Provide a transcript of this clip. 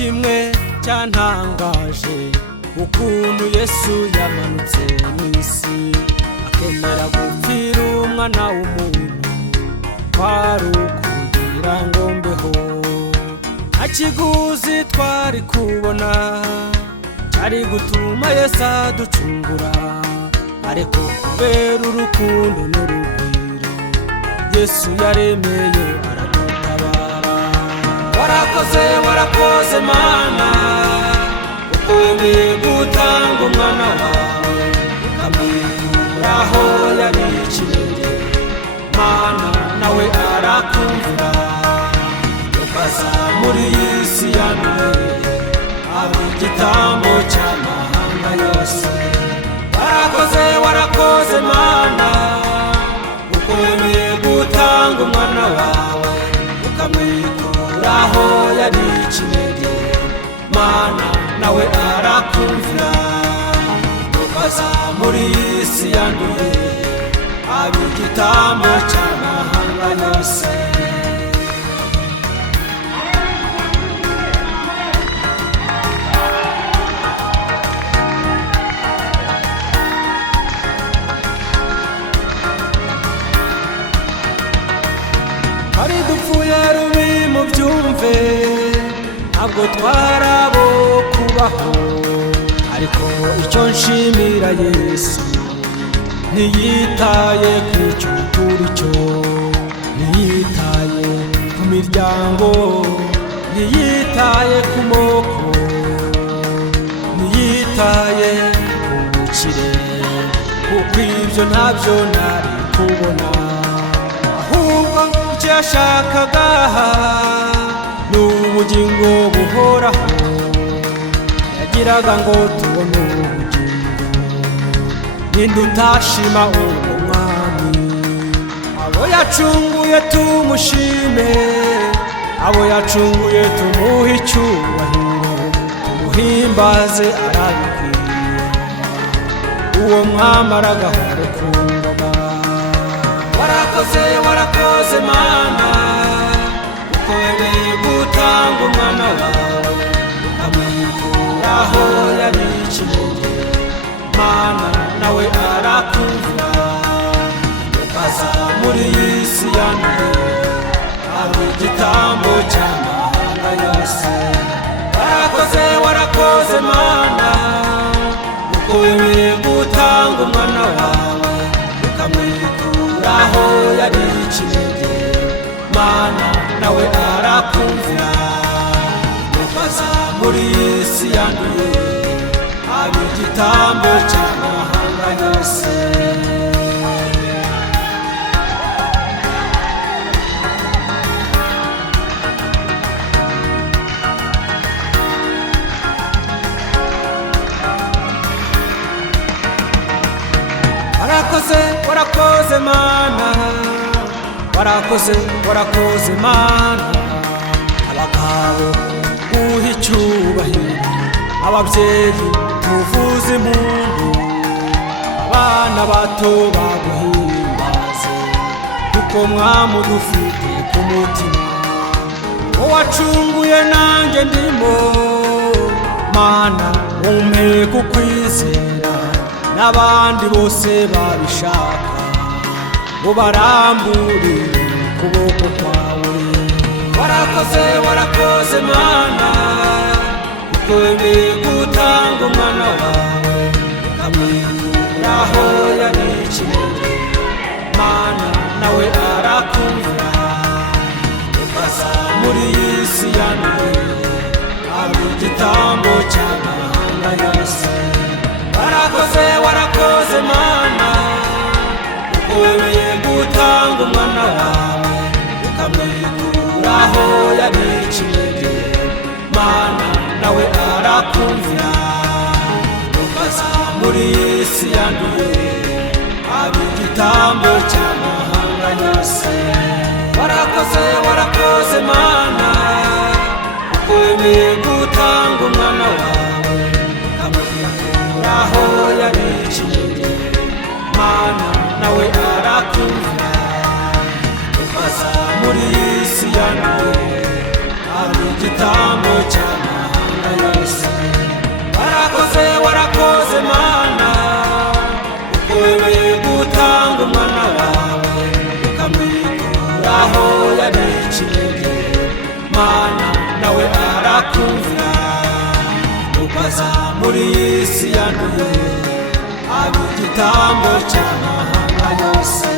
kimwe cyantangaje ukuntu Yesu yamanutse mw'isi akemera gupfira umwana w'umuntu kwari ukugira ngo mbeho. Nta kiguzi twari kubona cyari gutuma Yesu aducungura, ariko kubera urukundo n'urugwiro Yesu yaremeye aradutabara. Warakoze warakoze Mana, ukwemeye gutanga umwana wawe ukamwikuraho yabiciye. Mana nawe arakumvira, ukaza muri iyi si yanduye aba igitambo cy'amahanga yose. Warakoze warakoze Mana, ukwemeye gutanga umwana wawe ukamwikuraho yabiciye. Mana nawe arakumvira, ukaza muri iyi si yanduye aba igitambo cy'amahanga yose. Hari dupfuye rubi mu byumve, ntabwo twarabo kubaho, ariko icyo nshimira Yesu ntiyitaye ku cyo turi cyo, ntiyitaye ku miryango, ntiyitaye ku moko, ntiyitaye ku bukire, kuko ibyo ntabyo nari kubona. Ahubwo icyo yashakaga ni ubugingo buhoraho, yagiraga ngo tubone ubugingo. Ninde utashima uwo mwami? Abo yacunguye tumushime, abo yacunguye tumuhe icyubahiro, tumuhimbaze arabikwiye. Uwo mwami aragahora ku ngoma. Warakoze warakoze Mana, ukwemeye gutanga umwana wawe ukamwikuraho yabiciye. Mana nawe arakumvira, ukaza muri iyi si yanduye aba igitambo cy'amahanga yose. Warakoze warakoze Mana, ukwemeye gutanga umwana wawe ukamwikuraho yabiciye. Mana nawe arakumvira, ukaza muri iyi si yanduye aba igitambo cy'amahanga yose. Warakoze warakoze Mana, warakoze warakoze Mana. Abagabo guha icyubahiro, ababyeyi tuvuze impundu, abana bato baguhimbaze, kuko mwami udufite ku mutima. Uwacunguye nanjye ndimo, Mana umpe kukwizera, n'abandi bose babishaka ngo barambure ukuboko kwawe. Warakoze warakoze Mana, ukwemeye gutanga umwana wawe ukamwikuraho yabiciye. Mana nawe arakumvira, ukaza muri iyi si yanduye aba igitambo cy'amahanga yose. Warakoze warakoze Mana, ukwemeye gutanga umwana wawe ukamwikuraho yabiciye. Mana nawe arakumvira, ukaza muri iyi si yanduye aba igitambo cy'amahanga yose. Warakoze warakoze Mana, ukwemeye gutanga umwana wawe ukamwikuraho yabiciye. Mana nawe arakumvira, ukaza muri iyi si yanduye aba igitambo cy'amahanga aza muri iyi si yanduye aba igitambo cy'amahanga yose.